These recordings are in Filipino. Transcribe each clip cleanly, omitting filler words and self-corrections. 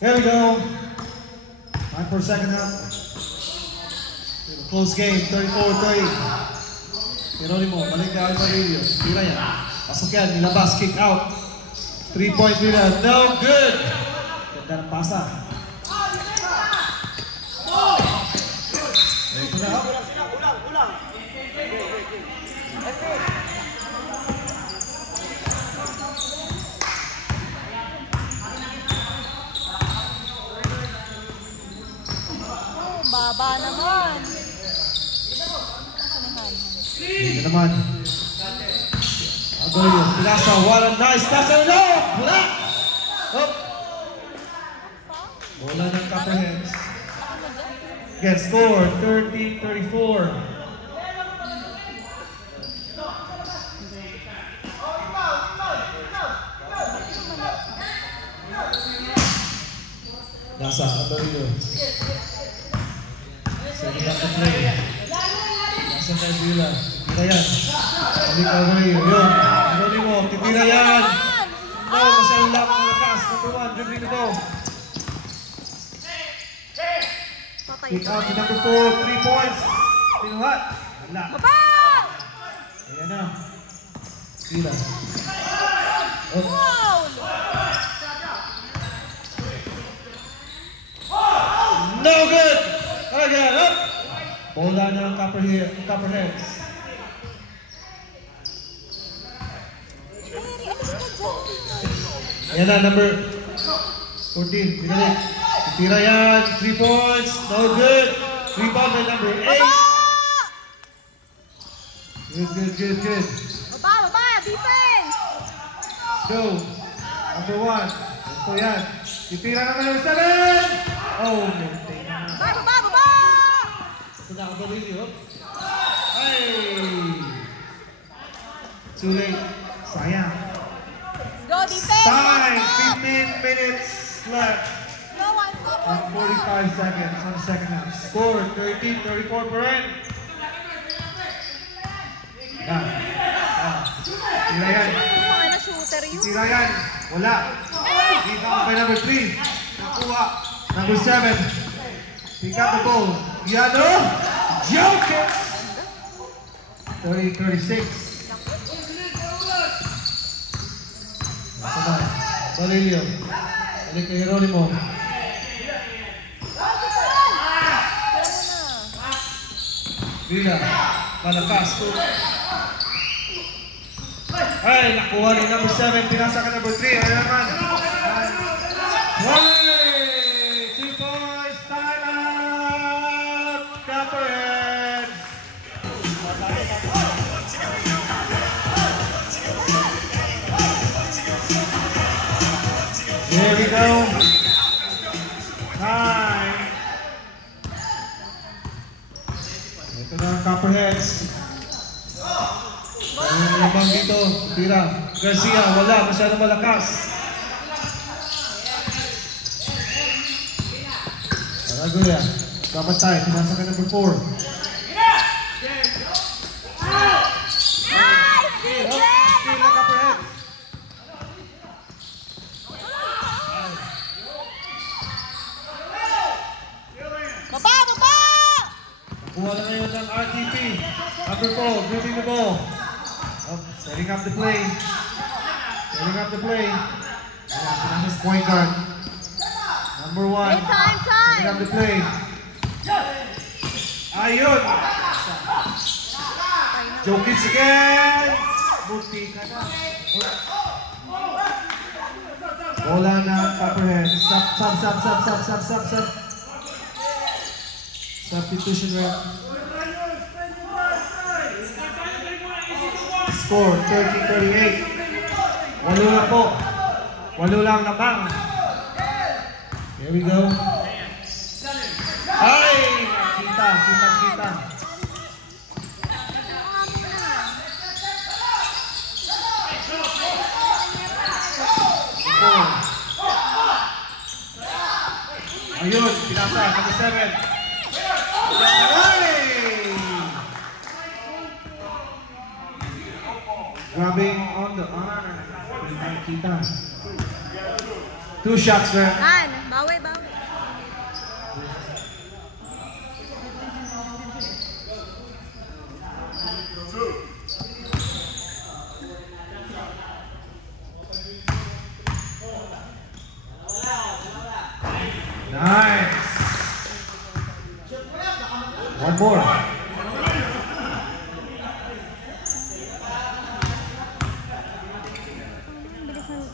Here we go. Time for second half. Close game, 34-30. Geronimo, balik kay Alvarillo. Tira yan. Pasok yan, nilabas, kick out. 3-point winner, no good. Ganda ng pasa. Ito na. Ulang. Baba naman. Ito naman. Alvarillo, pinasa. What a nice pass. No! Wala! Oh! Bola ng Copperheads. Again, score 13-34. Nasa Alvarillo. Setting up the play. Nasa Alvarillo. Tira yan. Balik Alvarillo. Yun. Geronimo. Titira yan. No, masyadong lang ang lakas. Number 1. Dribbling to go. Kick out to number 4. 3 points. Pinuhat. Wala. Ayan na. Tira. Wow! No good! Again, up! Bola ng Copperheads. Ayan na, number 14. Binalik. Tira yan. 3 points. No good. Rebound by number 8. Good. Baba! Defense! Go. Number 1. Ito yan. Titira naman number 7. Oh, maintain na. Baba! Ito na, Alvarillo. Ay! Too late. Sayang. Go defense! Time! Stop! 15 minutes left. No one stop! And 45 seconds on the second half. Score 13-34 per end. Yan. Tira yan. Mga na-shooter yun. Tira yan. Wala. Rebound by number 3. Nakuha. Number 7. Pick up the ball. Yano. Jokic. 30-36. Alvarillo. Balik kay Geronimo. Villa. Malakas. Ay, nakuha ni number 7. Pinasa ka number 3. Ay naman. Hey! 2 points. Time out. Copperheads. Here we go. Time. Ito na ang Copperheads. Ang lamang dito. Tira. Garcia. Wala. Masyadong malakas. Araguya. Dapat tayo. Pinasa ka number 4. Nice! DJ! Steal na Copperheads. Baba! Nakuha na ngayon ng RTP. Number 4, dribbling the ball. Setting up the play. Ayan, pinasas point guard. Number 1. Setting up the play. Ayun! Jokic again! Buti ka na. Bola na Copperhead. Sub. Substitution rep. Score 30-38. 8 na po. 8 lang na bang. Here we go. Ay! Kita. Ayun, pinasa, number 7. Grabbing on the arm. Kita. 2 shots there. Han, bawi. more.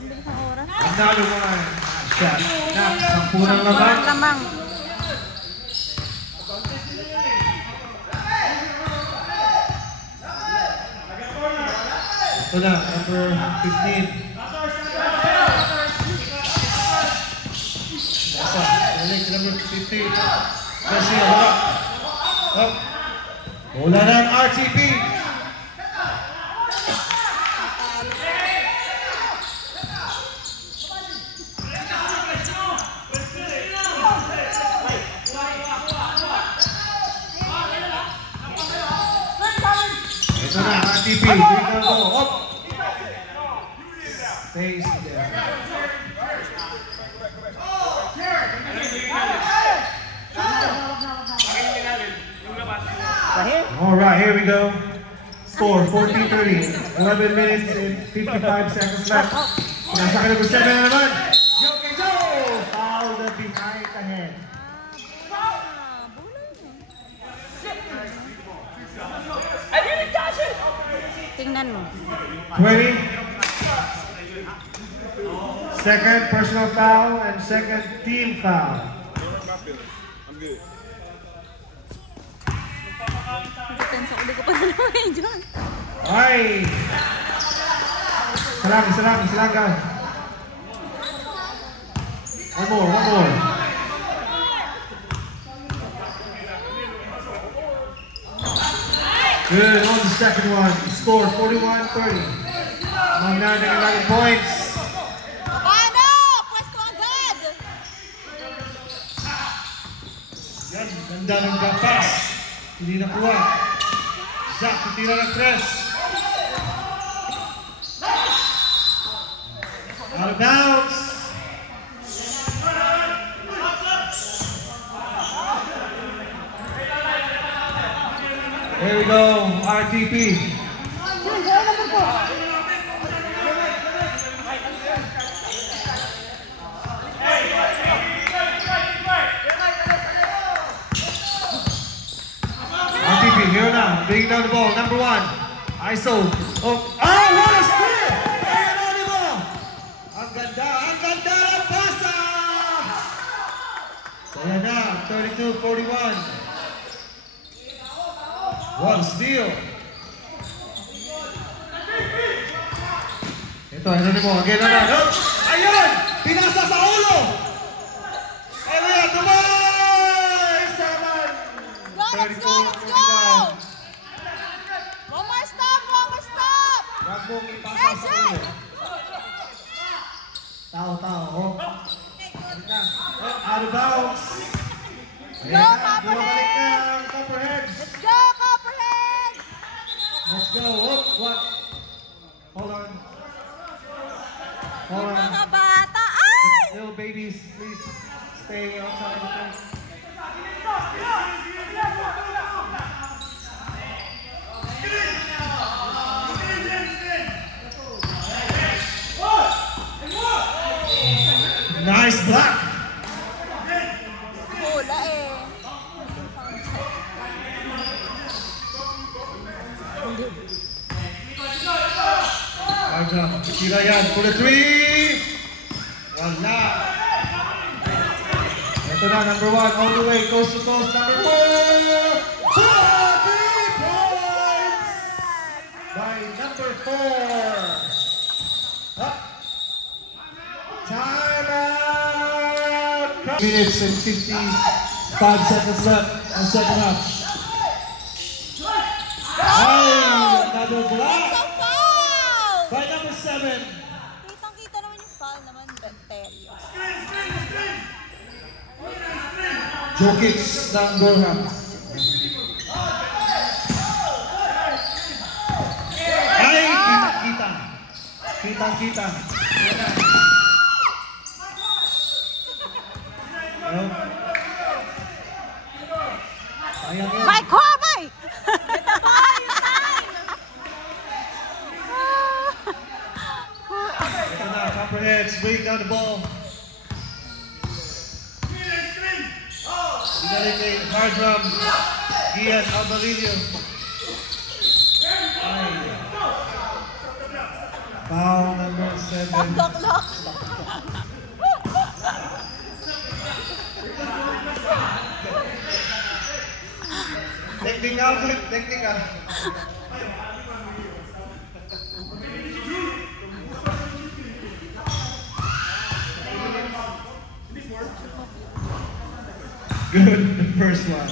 Bilis ng oras. Another one. Shot. Nak, 10 lang naman. Lamang. Ito na, number 15. Nasa, balik, number 15. Kasi, wala. Up. Wala na ang RTP. Ito na, RTP. Bigyan mo. Up. Stays there. All right, here we go. Score 14-30. 11 minutes and 55 seconds left. Nasa ka number 7 na naman. Joe kay Joe! Foul the behind the head. Tingnan mo. 20. Second personal foul and second team foul. I'm good. Hindi ko pa naman dyan. Ay! Isa lang, guys. One more. Good on the second one. Score 41-30. Magnating 11 points. Paano? Pwesto agad! Yan, ganda ng jump pass. Hindi nakuha. Zach, titira ng 3. Out of bounds. Here we go, RTP. RTP, here now, bringing down the ball, number 1. ISO. Oh, what a steal! Ayan na ni mo! Ang ganda ng pasa! So yan na, 32-41. What a steal! Ito ni mo, again na. Ayun! Pinasa sa ulo! Ayun, tumay! Saman! Let's go! One more stop! Wag mong ipasa sa ulo. Tao. Oh. Out of bounds. Go, Copperhead! Copperhead! Let's go, Copperhead! Let's go. Oh, what? Hold on. Mga bata! Ay! Little babies, please stay outside the fence. Nice block. Hula eh. Tira yan for the 3. Wala. Ito na, number 1, all the way, coast to coast, number 4. 3 points by number 4. Up. Time out. Minutes and 55 seconds left on second half. Ay, another block. It's a foul! By number 7. Kitang-kita naman yung foul naman, Terry. Jokic ng Durham. Ay, kita. Kita. Ayun. Sayang yun. Mike, Kwabay! Ito ba yung time? Ito na, Copperhead, swing down the ball. Hard drum. Gian Alvarillo. Ay. Foul number 7. Lock. Technical. Good, the first one.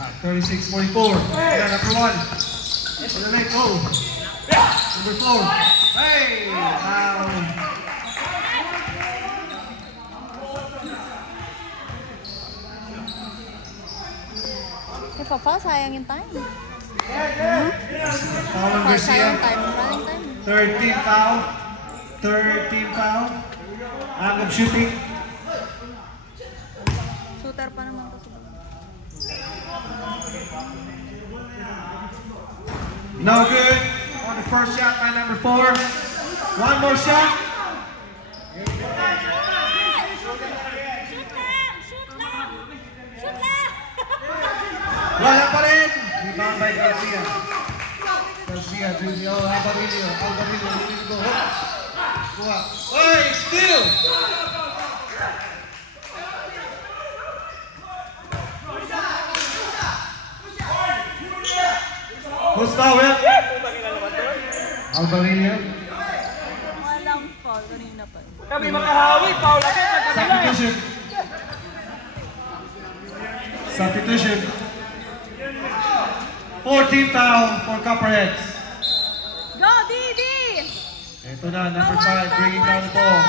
Ah, 36-44. Yeah, number 1. For the next goal. Number 4. Hey! Wow. Eh, Papa, sayang yung time. Foul on Garcia. Sayang time. Running time. 13 foul. 13 foul. Angle shooting. Shooter pa naman kasi. No good on the first shot by number 4. One more shot. Wala pa rin. Rebound by Garcia. Garcia, Junior, Alvarillo, willing to go. Kuha. Oy, steal! Who's towel? Alvarillo. Walang foul. Kanina pa. Kami makahawi, Paul agad Substitution. Substitution. 14 foul for Copperheads. Go, Didi! Ito na, number 5, bringing down the ball.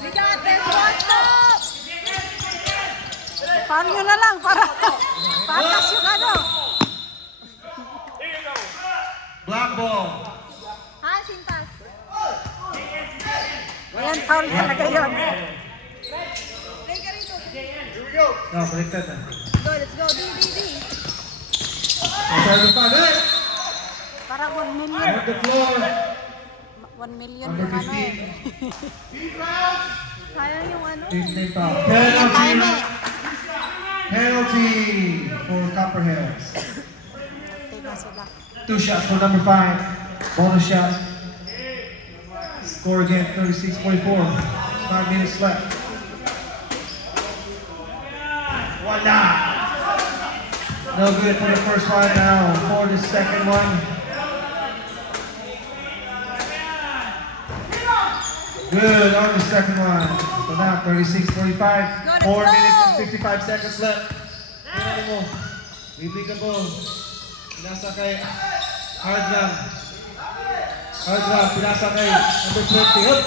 We got this. What's up? Paano nyo na lang para patas yung ano. Black ball. Ha, Sintas? Ayan, foul talaga yun. No, baliktad na. Let's go, Didi. Number 5, hey! Para 1 million. On the floor. 1 million Number yung ano. 15. Sayang yung ano. 15 foul. Time Penalty. eh. Penalty for Copperheads. Teka sila. 2 shots for number 5. Bonus shot. Score again, 36-44. 5 minutes left. Voila! No good for the first one now. For the second one. Good on the second one. So now 36-45. 4 minutes and 55 seconds left. Ano mo? Bibig ka ball. Pinasa kay Hardram. Hardram, pinasa kay number 20. Up!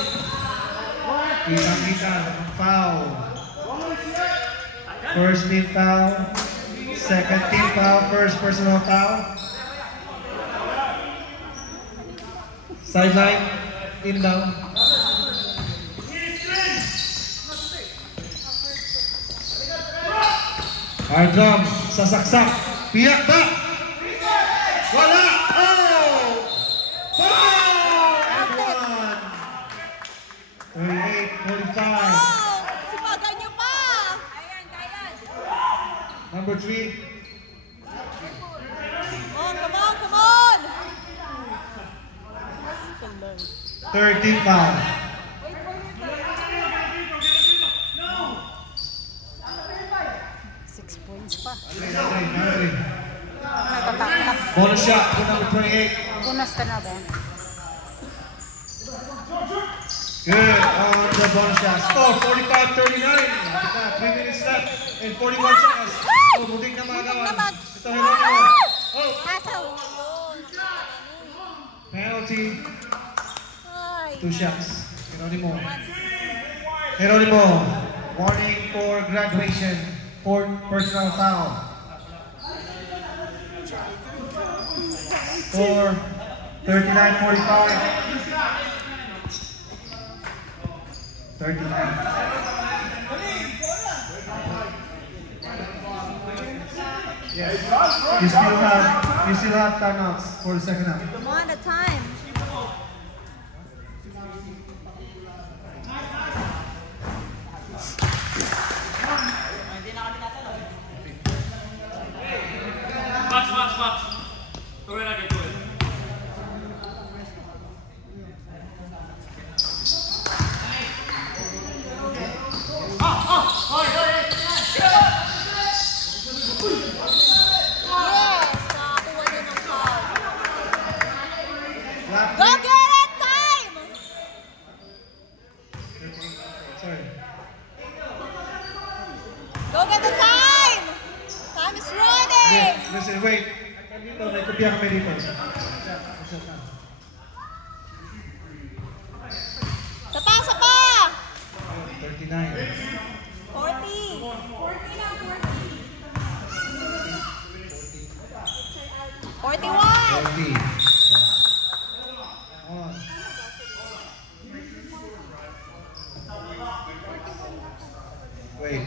Kitang-kita, foul. First team foul. Second team foul. First personal foul. Sideline. In down. Hardram, sasaksak. Piyak ba? Wala! Oh! Foul! Everyone! 38-45. Oh! Sipagan nyo pa! Ayan. Number 3. Oh, come on! 13 foul. Bonus shot for number 28. Bonus ka na ba? Good on the bonus shot. Score 45-39. 3 minutes left and 41 seconds. Oh, butik na magawan. Ito Heronimo. Oh, Asaw! penalty. Ay. 2 shots. Heronimo. Warning for graduation. 4th personal foul. Score 39-45. 39. Yes. You still have timeouts for the second half. Come on, the time. Max. Tuloy lagi, tuloy. Yes, nakakuha na ng foul. Lap Go kick. get it, time! Sorry. Go get the time! Time is running! Yeah, listen, wait. Dito, may kopya kami dito. Sapa! 39. 40. 41. 40. On. Wait.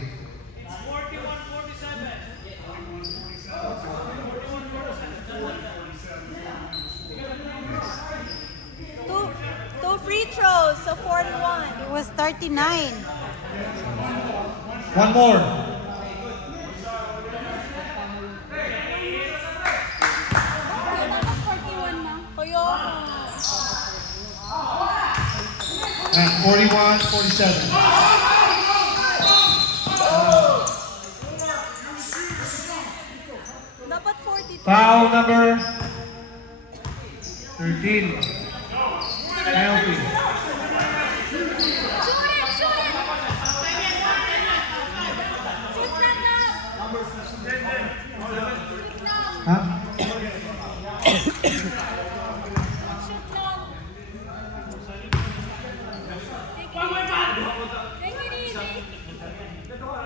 Two free throws, so 41. It was 39. One more. Kaya, And 41, 47. dapat 42. Foul number 13. Penalty. Huh?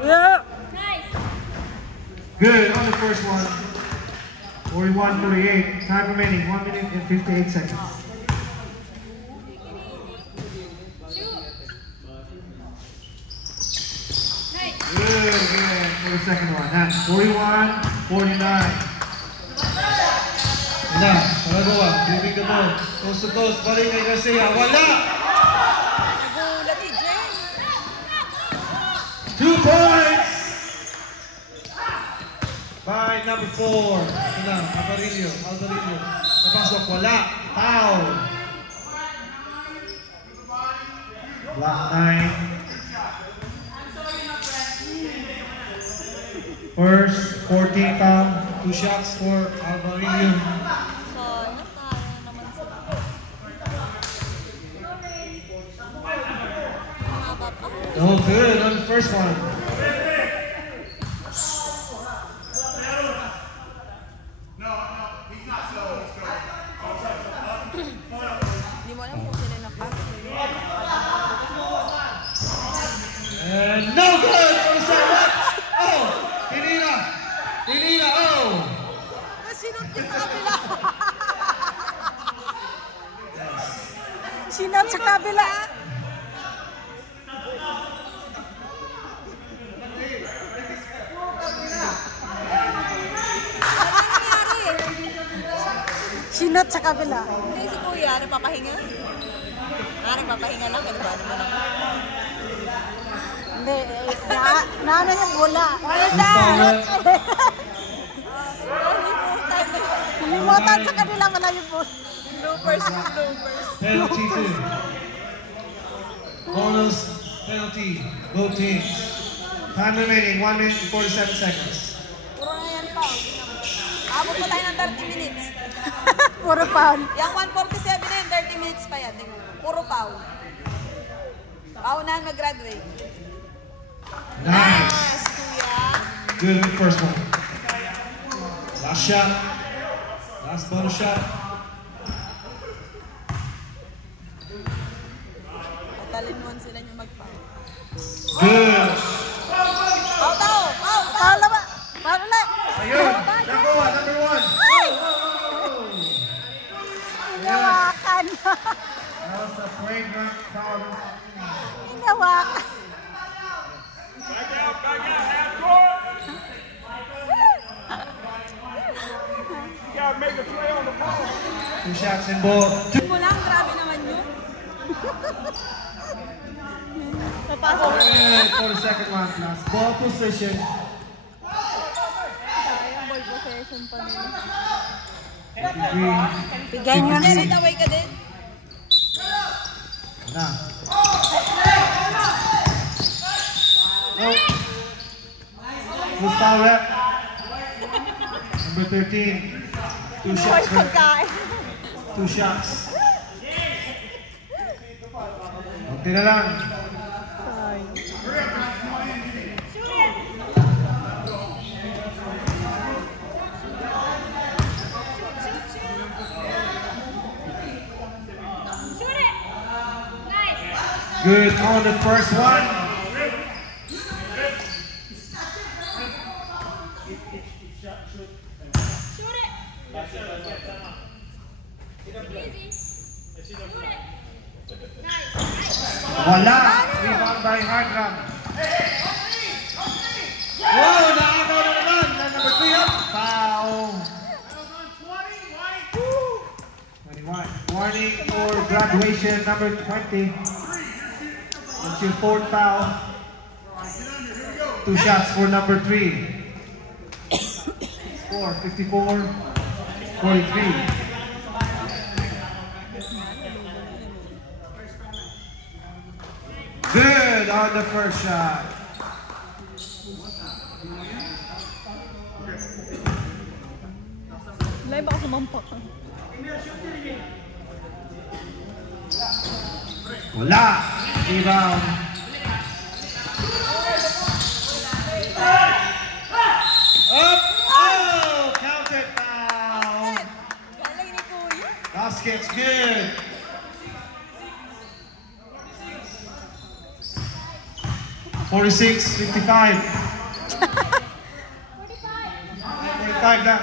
Yeah. Good on the first one. 41, 48. Time remaining 1 minute and 58 seconds. Good again for the second one. That's 41, 49. Wala, Saragawa, bibig the ball. Coast to coast, balik kay Garcia. Wala! Nagulat si Jen. 2 points! By number 4. Ito na, Alvarillo. Napasok, wala. Foul. Block 9. First, 14 foul. 2 shots for Alvarillo. Sana, sayang naman sila. Mahaba pa. Oh, good on the first one. Hindi mo alam kung sila napas. And no good for the second one. Oh, Pinina, oh. Sinot niya sa kabila. Sinat sa kabila. Ano nangyari? Sinat sa kabila. Hindi si Kuya, nagpapahinga? Nagpapahinga lang. Ano ba naman ako? Hindi, naano yung bola. Ano na? Lumutan sa kanila man yung bola. Bloopers. Penalty 2. Bonus penalty. Both teams. Time remaining 1 minute and 47 seconds. Puro na yan pa. Abot pa tayo ng 30 minutes. Puro foul. Yung 147 na yan, 30 minutes pa yan. Tingnan mo. Puro foul. Paunahan mag-graduate. Nice. Kuya. Good with the first one. Last shot. Last bonus shot. Patalinuan sila niyo mag-foul. Good. Foul na ba? Foul na. Ayun. Number 1. Hinawakan. That was a fragrant foul. Hinawakan. Back out, half court. 2 shots and ball. Mo lang, grabe naman yun. Napasok. And for the second one, last ball position. Sayang ball possession pa nila. 53. Bigay nga Jerry, si... taway ka din. Na. No. Who's foul rep? Number 13. 2 shots. for- Pagkain. 2 shots. Okay na lang. Good on the first one. Wala. Rebound by Hardram. Wow, naagaw na naman. Number 3 up. Foul. 21. Warning for graduation, number 20. That's your 4th foul. 2 shots for number 3. Score 54-43. Good on the first shot. Lai, baka sumampak. Wala. Rebound. Up. Oh, counted foul. Galing ni Kuya. Basket's good. $46-55. 45 na.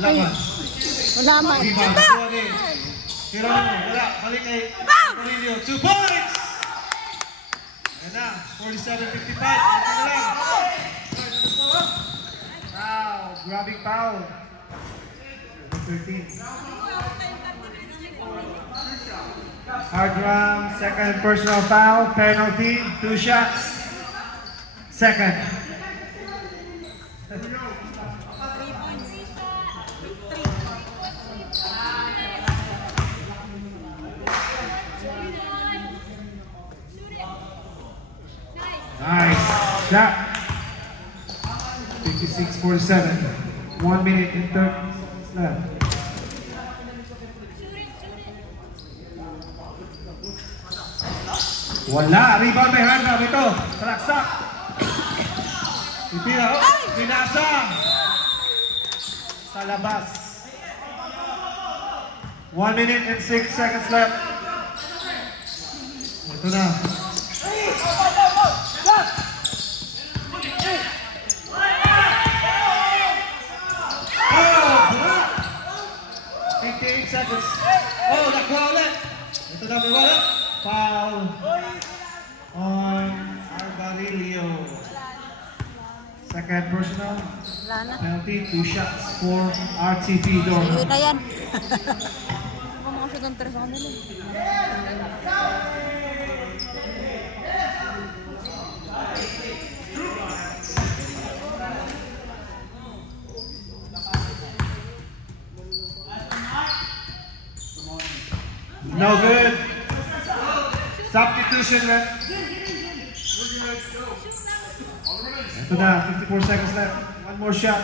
Wala man. Wala man. Rebound. Kuha din. Geronimo. Wala. Balik kay Corillo. 2 points! Yan na. 47-55. Ito na lang. Foul. Grabbing foul. Number 13. Hardram, second personal foul. Penalty. 2 shots. Second. Nice. Shot. 56-47. 1 minute and 30 seconds left. Wala. Rebound by Hardram. Ito. Salaksak. Ipira. Oh. Pinasa. Sa labas. 1 minute and 6 seconds left. Ito na. Oh, block. 58 seconds. Oh, nakuha ulit. Ito na, may wala. Foul on Arbarilio. Second personal. Wala na. Penalty, 2 shots for RTP Dorma. Yun na yan. Ako mga shoot ng 3 sa kanila. No good. Substitution left. Ito na, 54 seconds left. One more shot.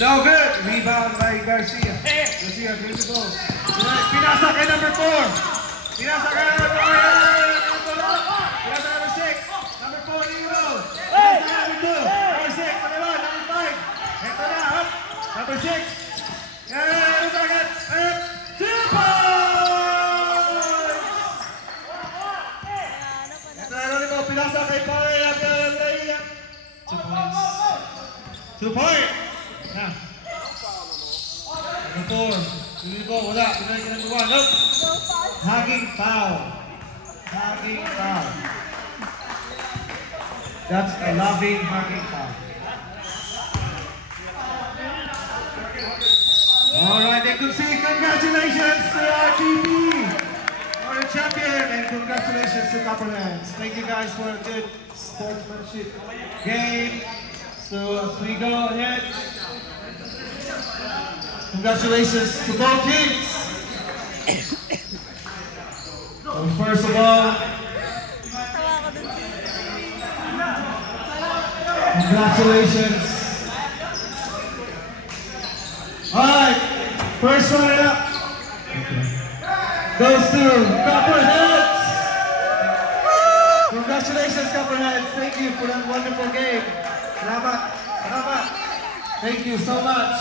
No good. Rebound by Garcia. Garcia, good to go. Pinasa kay number 4. Pinasa kay number 4. Pinasa number 6. Number 4, rebound. Pinasa number 2. Number 6, number 1, number 5. Ito na, up. Number 6. Ito na agad. 2 points! Ito na rin mo. Pinasa kay Paya. 2 points. 2 points. Na. Number 4. Ilibo, wala. Pinay ka number 1. Nope. Hugging foul. Hugging foul. That's a loving hugging foul. Alright, they could say congratulations to RTP, our champion, and congratulations to Copperheads. Thank you guys for a good sportsmanship game. So as we go ahead, congratulations to both teams. So first of all, congratulations. Alright, first runner-up goes to Copperheads. Congratulations, Copperheads. Thank you for that wonderful game. Salamat. Salamat. Thank you so much.